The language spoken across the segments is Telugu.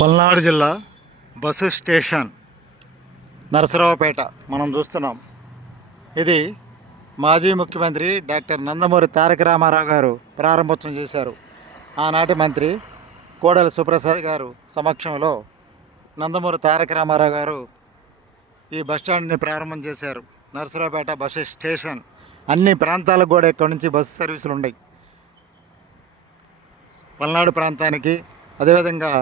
పల్నాడు జిల్లా బస్సు స్టేషన్ నరసరావుపేట మనం చూస్తున్నాం. ఇది మాజీ ముఖ్యమంత్రి డాక్టర్ నందమూరి తారక రామారావు గారు ప్రారంభోత్సవం చేశారు. ఆనాటి మంత్రి కోడల సుప్రసాద్ గారు సమక్షంలో నందమూరి తారక రామారావు గారు ఈ బస్ స్టాండ్ని ప్రారంభం చేశారు. నరసరావుపేట బస్సు స్టేషన్ అన్ని ప్రాంతాలకు కూడా ఇక్కడ నుంచి బస్సు సర్వీసులు ఉన్నాయి పల్నాడు ప్రాంతానికి అదేవిధంగా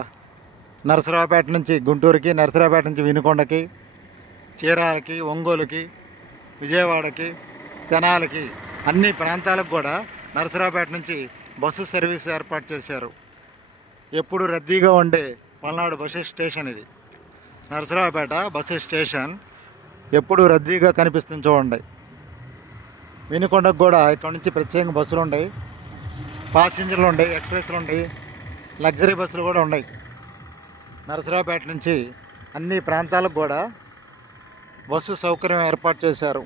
నరసరావుపేట నుంచి గుంటూరుకి నరసరావుపేట నుంచి వినుకొండకి చీరాలకి ఒంగోలుకి విజయవాడకి తెనాలకి అన్ని ప్రాంతాలకు కూడా నరసరావుపేట నుంచి బస్సు సర్వీస్ ఏర్పాటు చేశారు. ఎప్పుడు రద్దీగా ఉండే పల్నాడు బస్సు స్టేషన్ ఇది. నరసరావుపేట బస్సు స్టేషన్ ఎప్పుడు రద్దీగా కనిపిస్తుంది చూడండి. వినుకొండకు కూడా ఇక్కడ నుంచి ప్రత్యేక బస్సులు ఉన్నాయి పాసింజర్లు ఉన్నాయి ఎక్స్ప్రెస్లు ఉన్నాయి లగ్జరీ బస్సులు కూడా ఉన్నాయి. నరసరావుపేట నుంచి అన్ని ప్రాంతాలకు కూడా బస్సు సౌకర్యం ఏర్పాటు చేశారు.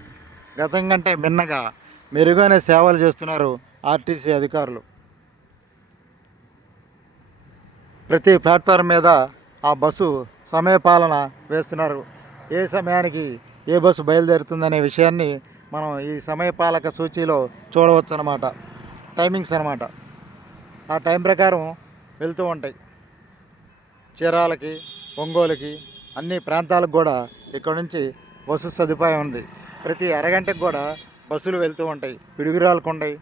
గతం కంటే మిన్నగా మెరుగైన సేవలు చేస్తున్నారు ఆర్టీసీ అధికారులు. ప్రతి ప్లాట్ఫామ్ మీద ఆ బస్సు సమయపాలన వేస్తున్నారు. ఏ సమయానికి ఏ బస్సు బయలుదేరుతుందనే విషయాన్ని మనం ఈ సమయపాలక సూచీలో చూడవచ్చు అన్నమాట టైమింగ్స్ అన్నమాట. ఆ టైం ప్రకారం వెళ్తూ ఉంటాయి. చీరాలకి ఒంగోలుకి అన్ని ప్రాంతాలకు కూడా ఇక్కడ నుంచి బస్సు సదుపాయం ఉంది. ప్రతి అరగంటకు కూడా బస్సులు వెళ్తూ ఉంటాయి. పిడుగురాలకు ఉన్నాయి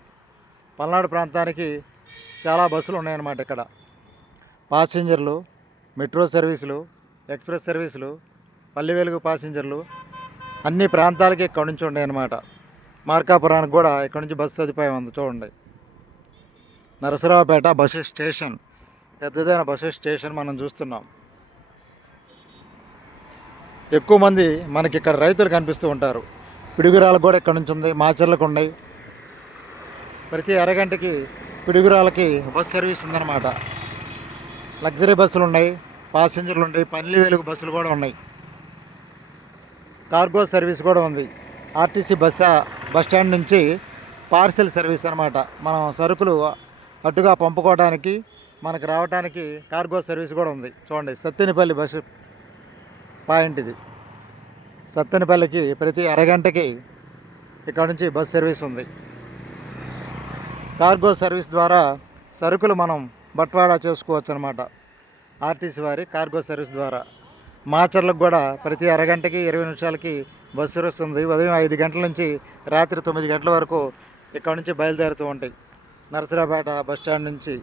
పల్నాడు ప్రాంతానికి చాలా బస్సులు ఉన్నాయన్నమాట ఇక్కడ. పాసింజర్లు మెట్రో సర్వీసులు ఎక్స్ప్రెస్ సర్వీసులు పల్లె వెలుగు పాసింజర్లు అన్ని ప్రాంతాలకి ఇక్కడ నుంచి ఉన్నాయన్నమాట. మార్కాపురానికి కూడా ఇక్కడ నుంచి బస్సు సదుపాయం ఉంది చూడండి. Narasaraopet bus station. పెద్దదైన బస్సు స్టేషన్ మనం చూస్తున్నాం. ఎక్కువ మంది మనకి ఇక్కడ రైతులు కనిపిస్తూ ఉంటారు. పిడుగురాలు కూడా ఇక్కడ నుంచి ఉంది మాచర్లకు ఉన్నాయి. ప్రతి అరగంటకి పిడుగురాలకి బస్ సర్వీస్ ఉందన్నమాట. లగ్జరీ బస్సులు ఉన్నాయి పాసింజర్లు ఉన్నాయి పల్లి వెలుగు బస్సులు కూడా ఉన్నాయి. కార్గో సర్వీస్ కూడా ఉంది. ఆర్టీసీ బస్ బస్ స్టాండ్ నుంచి పార్సెల్ సర్వీస్ అనమాట మనం సరుకులు అటుగా పంపుకోవడానికి మనకు రావడానికి కార్గో సర్వీస్ కూడా ఉంది. చూడండి సత్తెనపల్లి బస్సు పాయింట్ ఇది. సత్తెనపల్లికి ప్రతి అరగంటకి ఇక్కడ నుంచి బస్ సర్వీస్ ఉంది. కార్గో సర్వీస్ ద్వారా సరుకులు మనం బట్వాడా చేసుకోవచ్చు అనమాట ఆర్టీసీ వారి కార్గో సర్వీస్ ద్వారా. మాచర్లకు కూడా ప్రతి అరగంటకి ఇరవై నిమిషాలకి బస్సు వస్తుంది ఉదయం ఐదు గంటల నుంచి రాత్రి తొమ్మిది గంటల వరకు ఇక్కడ నుంచి బయలుదేరుతూ ఉంటాయి. నరసరాపేట బస్ స్టాండ్ నుంచి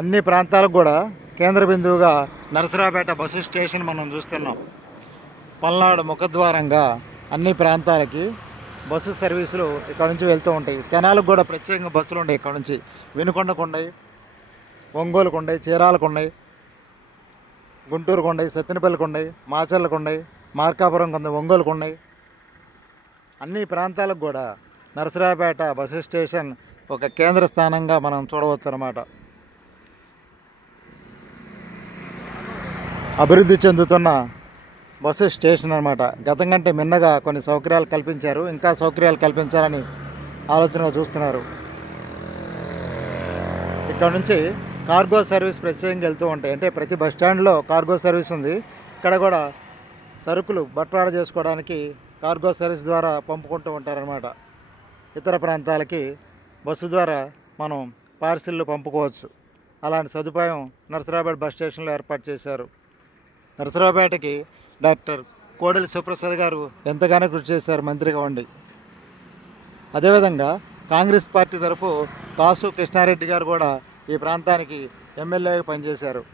అన్ని ప్రాంతాలకు కూడా కేంద్ర బిందువుగా నరసరాపేట బస్సు స్టేషన్ మనం చూస్తున్నాం. పల్నాడు ముఖద్వారంగా అన్ని ప్రాంతాలకి బస్సు సర్వీసులు ఇక్కడ నుంచి వెళ్తూ ఉంటాయి. తెనాలకు కూడా ప్రత్యేకంగా బస్సులు ఉంటాయి ఇక్కడ నుంచి. వెనుకొండకు ఉన్నాయి ఒంగోలుకు ఉన్నాయి చీరాలకు ఉన్నాయి గుంటూరుకు ఉన్నాయి సత్తెనపల్లికి ఉన్నాయి మాచర్లకు ఉన్నాయి మార్కాపురంకు ఉంది ఒంగోలుకు ఉన్నాయి అన్ని ప్రాంతాలకు కూడా నరసరావుపేట బస్సు స్టేషన్ ఒక కేంద్ర స్థానంగా మనం చూడవచ్చు అన్నమాట అభివృద్ధి చెందుతున్న బస్సు స్టేషన్ అనమాట గతం కంటే మిన్నగా కొన్ని సౌకర్యాలు కల్పించారు. ఇంకా సౌకర్యాలు కల్పించాలని ఆలోచనగా చూస్తున్నారు. ఇక్కడ నుంచి కార్గో సర్వీస్ ప్రత్యేకంగా వెళ్తూ ఉంటాయి. అంటే ప్రతి బస్ స్టాండ్లో కార్గో సర్వీస్ ఉంది. ఇక్కడ కూడా సరుకులు బట్వాడ చేసుకోవడానికి కార్గో సర్వీస్ ద్వారా పంపుకుంటూ ఉంటారనమాట ఇతర ప్రాంతాలకి బస్సు ద్వారా మనం పార్సిల్లు పంపుకోవచ్చు. అలాంటి సదుపాయం నర్సరాబాద్ బస్ స్టేషన్లో ఏర్పాటు చేశారు. నరసరావుపేటకి డాక్టర్ కోడలి సుప్రసాద్ గారు ఎంతగానో కృషి చేశారు మంత్రిగా ఉండి. అదేవిధంగా కాంగ్రెస్ పార్టీ తరఫు కాసు కృష్ణారెడ్డి గారు కూడా ఈ ప్రాంతానికి ఎమ్మెల్యేగా పనిచేశారు.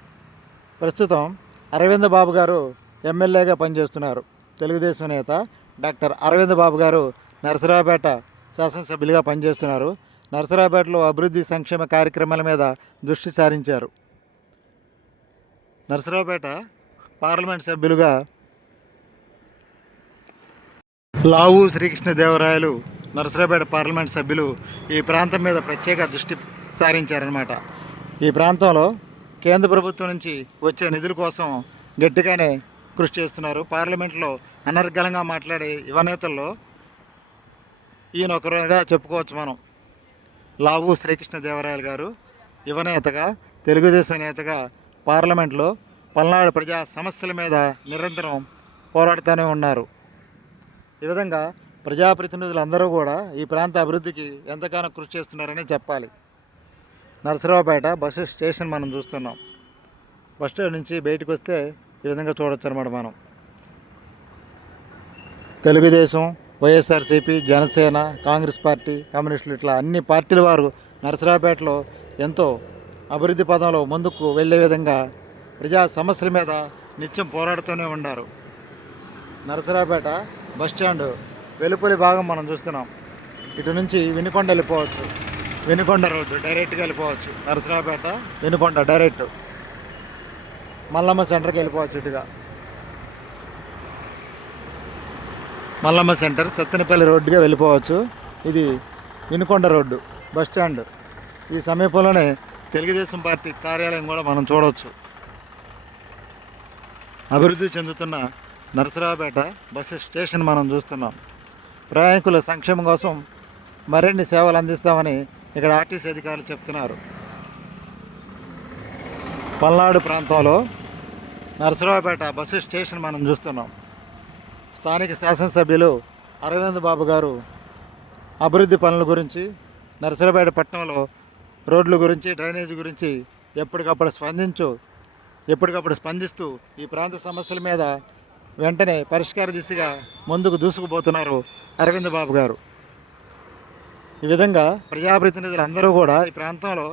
ప్రస్తుతం అరవింద్ బాబు గారు ఎమ్మెల్యేగా పనిచేస్తున్నారు. తెలుగుదేశం నేత డాక్టర్ అరవింద్ బాబు గారు నరసరావుపేట శాసనసభ్యులుగా పనిచేస్తున్నారు. నరసరావుపేటలో అభివృద్ధి సంక్షేమ కార్యక్రమాల మీద దృష్టి సారించారు. నరసరావుపేట పార్లమెంట్ సభ్యులుగా లావు శ్రీకృష్ణదేవరాయలు నరసరాపేట పార్లమెంట్ సభ్యులు ఈ ప్రాంతం మీద ప్రత్యేక దృష్టి సారించారనమాట ఈ ప్రాంతంలో కేంద్ర ప్రభుత్వం నుంచి వచ్చే నిధుల కోసం గట్టిగానే కృషి చేస్తున్నారు. పార్లమెంట్లో అనర్గళంగా మాట్లాడే యువనేతల్లో ఈయన ఒకరుగా చెప్పుకోవచ్చు మనం. లావు శ్రీకృష్ణదేవరాయలు గారు యువనేతగా తెలుగుదేశం నేతగా పార్లమెంట్లో పల్నాడు ప్రజా సమస్యల మీద నిరంతరం పోరాడుతూనే ఉన్నారు. ఈ విధంగా ప్రజాప్రతినిధులందరూ కూడా ఈ ప్రాంత అభివృద్ధికి ఎంతగానో కృషి చేస్తున్నారని చెప్పాలి. నరసరావుపేట బస్సు స్టేషన్ మనం చూస్తున్నాం. బస్ స్టాండ్ నుంచి బయటకు వస్తే ఈ విధంగా చూడొచ్చు అనమాట మనం. తెలుగుదేశం వైఎస్ఆర్సీపీ జనసేన కాంగ్రెస్ పార్టీ కమ్యూనిస్టులు ఇట్లా అన్ని పార్టీల వారు నరసరావుపేటలో ఎంతో అభివృద్ధి పదంలో ముందుకు వెళ్ళే విధంగా ప్రజా సమస్యల మీద నిత్యం పోరాడుతూనే ఉన్నారు నరసరావుపేట బస్ స్టాండ్ వెలుపలి భాగం మనం చూస్తున్నాం. ఇటు నుంచి వినుకొండ వెళ్ళిపోవచ్చు. వినుకొండ రోడ్డు డైరెక్ట్గా వెళ్ళిపోవచ్చు. నరసరావుపేట వినుకొండ డైరెక్ట్. మల్లమ్మ సెంటర్కి వెళ్ళిపోవచ్చు ఇటుగా. మల్లమ్మ సెంటర్ సత్తెనపల్లి రోడ్డుగా వెళ్ళిపోవచ్చు. ఇది వినుకొండ రోడ్డు బస్ స్టాండ్. ఈ సమీపంలోనే తెలుగుదేశం పార్టీ కార్యాలయం కూడా మనం చూడవచ్చు. అభివృద్ధి చెందుతున్న నరసరావుపేట బస్సు స్టేషన్ మనం చూస్తున్నాం. ప్రయాణికుల సంక్షేమం కోసం మరిన్ని సేవలు అందిస్తామని ఇక్కడ ఆర్టీసీ అధికారులు చెప్తున్నారు. పల్నాడు ప్రాంతంలో నరసరావుపేట బస్సు స్టేషన్ మనం చూస్తున్నాం. స్థానిక శాసనసభ్యులు అరవింద్ బాబు గారు అభివృద్ధి పనుల గురించి నరసరావుపేట పట్టణంలో రోడ్ల గురించి డ్రైనేజీ గురించి ఎప్పటికప్పుడు స్పందించు ఎప్పటికప్పుడు స్పందిస్తూ ఈ ప్రాంత సమస్యల మీద వెంటనే పరిష్కార దిశగా ముందుకు దూసుకుపోతున్నారు అరవింద్ బాబు గారు. ఈ విధంగా ప్రజాప్రతినిధులు అందరూ కూడా ఈ ప్రాంతంలో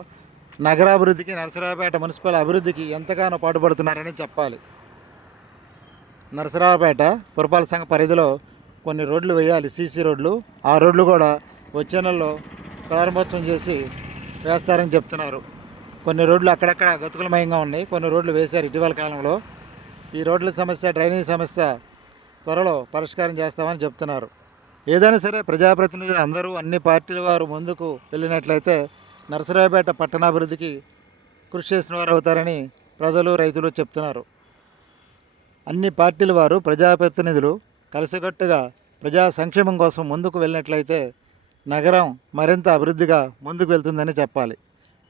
నగరాభివృద్ధికి నరసరావుపేట మున్సిపల్ అభివృద్ధికి ఎంతగానో పాటుపడుతున్నారని చెప్పాలి. నరసరావుపేట పురపాలక సంఘ పరిధిలో కొన్ని రోడ్లు వేయాలి సీసీ రోడ్లు. ఆ రోడ్లు కూడా వచ్చే నెలలో ప్రారంభోత్సవం చేసి వేస్తారని చెప్తున్నారు. కొన్ని రోడ్లు అక్కడక్కడ గతుకులమయంగా ఉన్నాయి. కొన్ని రోడ్లు వేశారు ఇటీవల కాలంలో. ఈ రోడ్ల సమస్య డ్రైనేజ్ సమస్య త్వరలో పరిష్కారం చేస్తామని చెప్తున్నారు. ఏదైనా సరే ప్రజాప్రతినిధులు అందరూ అన్ని పార్టీల వారు ముందుకు వెళ్ళినట్లయితే నరసరావుపేట పట్టణాభివృద్ధికి కృషి చేసిన వారు అవుతారని ప్రజలు రైతులు చెప్తున్నారు. అన్ని పార్టీల వారు ప్రజాప్రతినిధులు కలిసికట్టుగా ప్రజా సంక్షేమం కోసం ముందుకు వెళ్ళినట్లయితే నగరం మరింత అభివృద్ధిగా ముందుకు వెళ్తుందని చెప్పాలి.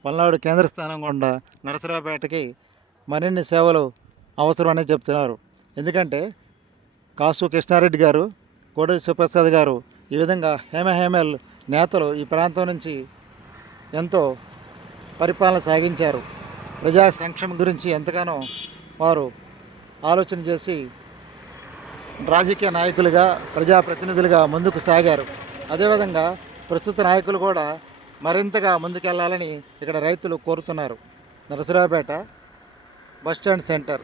పల్నాడు కేంద్ర స్థానం గుండా నరసరావుపేటకి మరిన్ని సేవలు అవసరమని చెప్తున్నారు. ఎందుకంటే కాసు కృష్ణారెడ్డి గారు కోడలి సుప్రసాద్ గారు ఈ విధంగా హేమహేమల్ నేతలు ఈ ప్రాంతం నుంచి ఎంతో పరిపాలన సాగించారు. ప్రజా సంక్షేమం గురించి ఎంతగానో వారు ఆలోచన చేసి రాజకీయ నాయకులుగా ప్రజాప్రతినిధులుగా ముందుకు సాగారు. అదేవిధంగా ప్రస్తుత నాయకులు కూడా మరింతగా ముందుకెళ్ళాలని ఇక్కడ రైతులు కోరుతున్నారు. Narasaraopet bus stand centre.